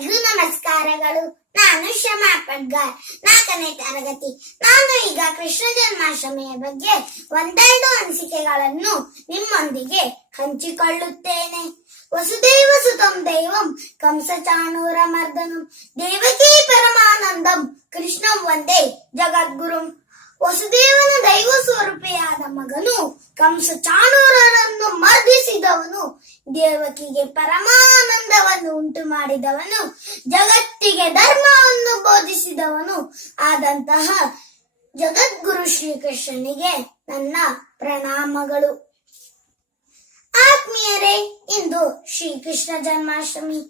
ಎಲ್ಲರಿಗೂ ನಮಸ್ಕಾರಗಳು. ನಾನು ಶ್ರಮಾ ಪಡ್ಗಾರ್, 4ನೇ ತರಗತಿ. ನಾನು ಈಗ ಕೃಷ್ಣ ಜನ್ಮಾಷ್ಟಮಿಯ ಬಗ್ಗೆ ಒಂದೆರಡು ಅನಿಸಿಕೆಗಳನ್ನು ನಿಮ್ಮೊಂದಿಗೆ ಹಂಚಿಕೊಳ್ಳುತ್ತೇನೆ. ವಸುದೇವ ಸುತಂ ದೈವಂ ಕಂಸ ಚಾಣೂರ ಮರ್ದನಂ ದೇವಕೀ ಪರಮಾನಂದಂ ಕೃಷ್ಣಂ ವಂದೇ ಜಗದ್ಗುರುಂ. ವಸುದೇವನ ದೈವ ಸ್ವರೂಪಿಯಾದ ಮಗನು ಕಂಸ ಚಾಣೂರರನ್ನು ಮರ್ದಿಸಿದವನು, ದೇವಕಿಗೆ ಪರಮಾನಂದವನ್ನು ಉಂಟು ಮಾಡಿದವನು, ಜಗತ್ತಿಗೆ ಧರ್ಮವನ್ನು ಬೋಧಿಸಿದವನು ಆದಂತಹ ಜಗದ್ಗುರು ಶ್ರೀಕೃಷ್ಣನಿಗೆ ನನ್ನ ಪ್ರಣಾಮಗಳು. ಆತ್ಮೀಯರೇ, ಇಂದು ಶ್ರೀಕೃಷ್ಣ ಜನ್ಮಾಷ್ಟಮಿ.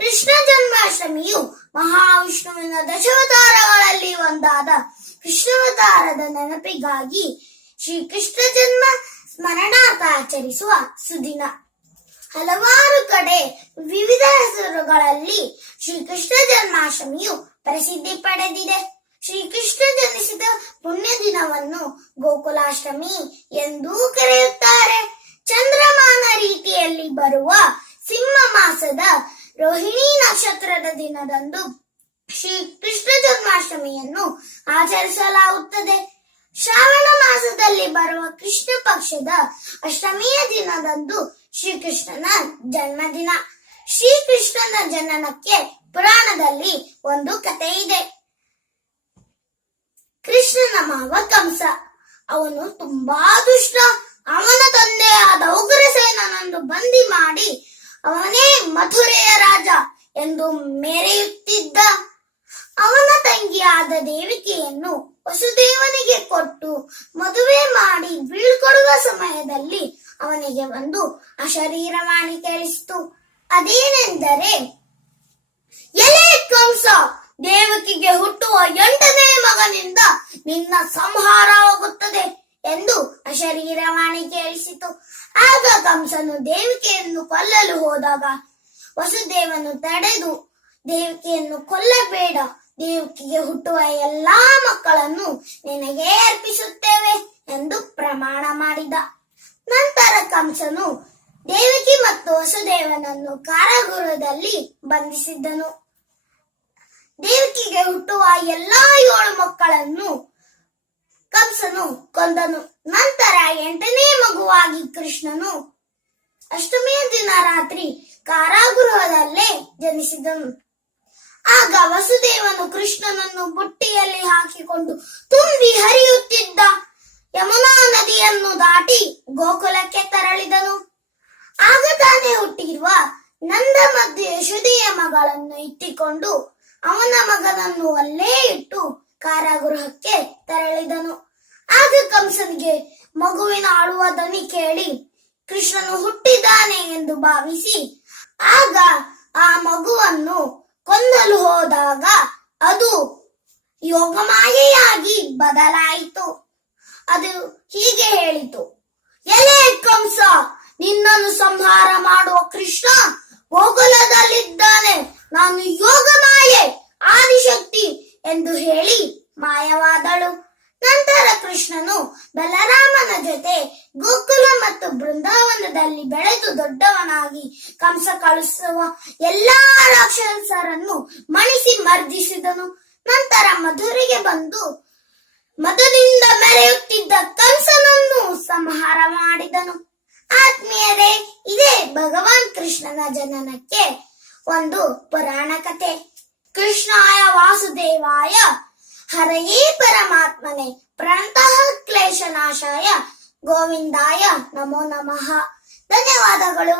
ಕೃಷ್ಣ ಜನ್ಮಾಷ್ಟಮಿಯು ಮಹಾವಿಷ್ಣುವಿನ ದಶಾವತಾರಗಳಲ್ಲಿ ಒಂದಾದ ಕೃಷ್ಣಾವತಾರದ ನೆನಪಿಗಾಗಿ ಶ್ರೀಕೃಷ್ಣ ಜನ್ಮ ಸ್ಮರಣಾರ್ಥ ಆಚರಿಸುವ ಸುದಿನ. ಹಲವಾರು ಕಡೆ ವಿವಿಧ ಹೆಸರುಗಳಲ್ಲಿ ಶ್ರೀಕೃಷ್ಣ ಜನ್ಮಾಷ್ಟಮಿಯು ಪ್ರಸಿದ್ಧಿ ಪಡೆದಿದೆ. ಶ್ರೀಕೃಷ್ಣ ಜನಿಸಿದ ಪುಣ್ಯ ದಿನವನ್ನು ಗೋಕುಲಾಷ್ಟಮಿ ಎಂದೂ ಕರೆಯುತ್ತಾರೆ. ಚಂದ್ರಮಾನ ರೀತಿಯಲ್ಲಿ ಬರುವ ಸಿಂಹ ಮಾಸದ ರೋಹಿಣಿ ನಕ್ಷತ್ರದ ದಿನದಂದು ಶ್ರೀಕೃಷ್ಣ ಜನ್ಮಾಷ್ಟಮಿಯನ್ನು ಆಚರಿಸಲಾಗುತ್ತದೆ. ಶ್ರಾವಣ ಮಾಸದಲ್ಲಿ ಬರುವ ಕೃಷ್ಣ ಪಕ್ಷದ ಅಷ್ಟಮಿಯ ದಿನದಂದು ಶ್ರೀಕೃಷ್ಣನ ಜನ್ಮದಿನ. ಶ್ರೀಕೃಷ್ಣನ ಜನನಕ್ಕೆ ಪುರಾಣದಲ್ಲಿ ಒಂದು ಕಥೆ ಇದೆ. ಕೃಷ್ಣನ ಮಾವ ಕಂಸ, ಅವನು ತುಂಬಾ ದುಷ್ಟ. ಅವನ ತಂದೆಯಾದ ಉಗ್ರಸೇನನನ್ನು ಬಂದಿ ಮಾಡಿ ಅವನೇ ಮಥುರೆಯ ರಾಜ ಎಂದು ಮೆರೆಯುತ್ತಿದ್ದ. ಅವನ ತಂಗಿಯಾದ ದೇವಿಕೆಯನ್ನು ವಸುದೇವನಿಗೆ ಕೊಟ್ಟು ಮದುವೆ ಮಾಡಿ ಬೀಳ್ಕೊಡುವ ಸಮಯದಲ್ಲಿ ಅವನಿಗೆ ಒಂದು ಅಶರೀರವಾಣಿ ಕೇಳಿಸಿತು. ಅದೇನೆಂದರೆ, ಎಲೆ ಕಂಸ, ದೇವಕಿಗೆ ಹುಟ್ಟುವ 8ನೇ ಮಗನಿಂದ ನಿನ್ನ ಸಂಹಾರವಾಗುತ್ತದೆ ಎಂದು ಅಶರೀರವಾಣಿ ಕೇಳಿಸಿತು. ಆಗ ಕಂಸನು ದೇವಿಕೆಯನ್ನು ಕೊಲ್ಲಲು ಹೋದಾಗ ವಸುದೇವನು ತಡೆದು, ದೇವಿಕೆಯನ್ನು ಕೊಲ್ಲಬೇಡ, ದೇವಿಕೆಗೆ ಹುಟ್ಟುವ ಎಲ್ಲಾ ಮಕ್ಕಳನ್ನು ನಿನಗೆ ಅರ್ಪಿಸುತ್ತೇವೆ ಎಂದು ಪ್ರಮಾಣ ಮಾಡಿದ. ನಂತರ ಕಂಸನು ದೇವಕಿ ಮತ್ತು ವಸುದೇವನನ್ನು ಕಾರಾಗೃಹದಲ್ಲಿ ಬಂಧಿಸಿದ್ದನು. ದೇವಕಿಗೆ ಹುಟ್ಟುವ ಎಲ್ಲಾ 7 ಮಕ್ಕಳನ್ನು ಕಂಸನು ಕೊಂದನು. ನಂತರ 8ನೇ ಮಗುವಾಗಿ ಕೃಷ್ಣನು ಅಷ್ಟಮಿಯ ದಿನ ರಾತ್ರಿ ಕಾರಾಗೃಹದಲ್ಲೇ ಜನಿಸಿದನು. ಆಗ ವಸುದೇವನು ಕೃಷ್ಣನನ್ನು ಬುಟ್ಟಿಯಲ್ಲಿ ಹಾಕಿಕೊಂಡು ತುಂಬಿ ಹರಿಯುತ್ತಿದ್ದ ಯಮುನಾ ನದಿಯನ್ನು ದಾಟಿ ಗೋಕುಲಕ್ಕೆ ತೆರಳಿದನು. ಆಗ ತಾನೇ ಹುಟ್ಟಿರುವ ನಂದ ಮತ್ತು ಯಶೋದೆಯ ಮಗಳನ್ನು ಇಟ್ಟಿಕೊಂಡು ಅವನ ಮಗನನ್ನು ಅಲ್ಲೇ ಇಟ್ಟು ಕಾರಾಗೃಹಕ್ಕೆ ತೆರಳಿದನು. ಆಗ ಕಂಸನಿಗೆ ಮಗುವಿನ ಅಳುವ ದನಿ ಕೇಳಿ ಕೃಷ್ಣನು ಹುಟ್ಟಿದ್ದಾನೆ ಎಂದು ಭಾವಿಸಿ ಆಗ ಆ ಮಗುವನ್ನು ಕೊಂದಲು ಹೋದಾಗ ಅದು ಯೋಗಮಾಯೆಯಾಗಿ ಬದಲಾಯಿತು. ಅದು ಹೀಗೆ ಹೇಳಿತು, ಎಲೆ ಕಂಸ, ನಿನ್ನನ್ನು ಸಂಹಾರ ಮಾಡುವ ಕೃಷ್ಣ ಗೋಕುಲದಲ್ಲಿದ್ದಾನೆ. ನಾನು ಯೋಗಮಾಯೆ, ಆದಿಶಕ್ತಿ ಎಂದು ಹೇಳಿ ಮಾಯವಾದಳು. ನಂತರ ಕೃಷ್ಣನು ಬಲರಾಮನ ಜೊತೆ ಗೋಕುಲ ಮತ್ತು ಬೃಂದಾವನದಲ್ಲಿ ಬೆಳೆದು ದೊಡ್ಡವನಾಗಿ ಕಂಸ ಕಳಿಸುವ ಎಲ್ಲಾ ರಾಕ್ಷಸರನ್ನು ಮಣಿಸಿ ಮರ್ದಿಸಿದನು. ನಂತರ ಮಧುರೆಗೆ ಬಂದು ಮಧುನಿಂದ ಮೆರೆಯುತ್ತಿದ್ದ ಕಂಸನನ್ನು ಸಂಹಾರ ಮಾಡಿದನು. ಆತ್ಮೀಯರೇ, ಇದೇ ಭಗವಾನ್ ಕೃಷ್ಣನ ಜನನಕ್ಕೆ ಒಂದು ಪುರಾಣ ಕಥೆ. ಕೃಷ್ಣಾಯ ವಾಸುದೇವಾಯ ಹರಯೇ ಪರಮಾತ್ಮನೆ ಪ್ರಣತಃ ಕ್ಲೇಶನಾಶಾಯ ಗೋವಿಂದಾಯ ನಮೋ ನಮಃ. ಧನ್ಯವಾದಗಳು.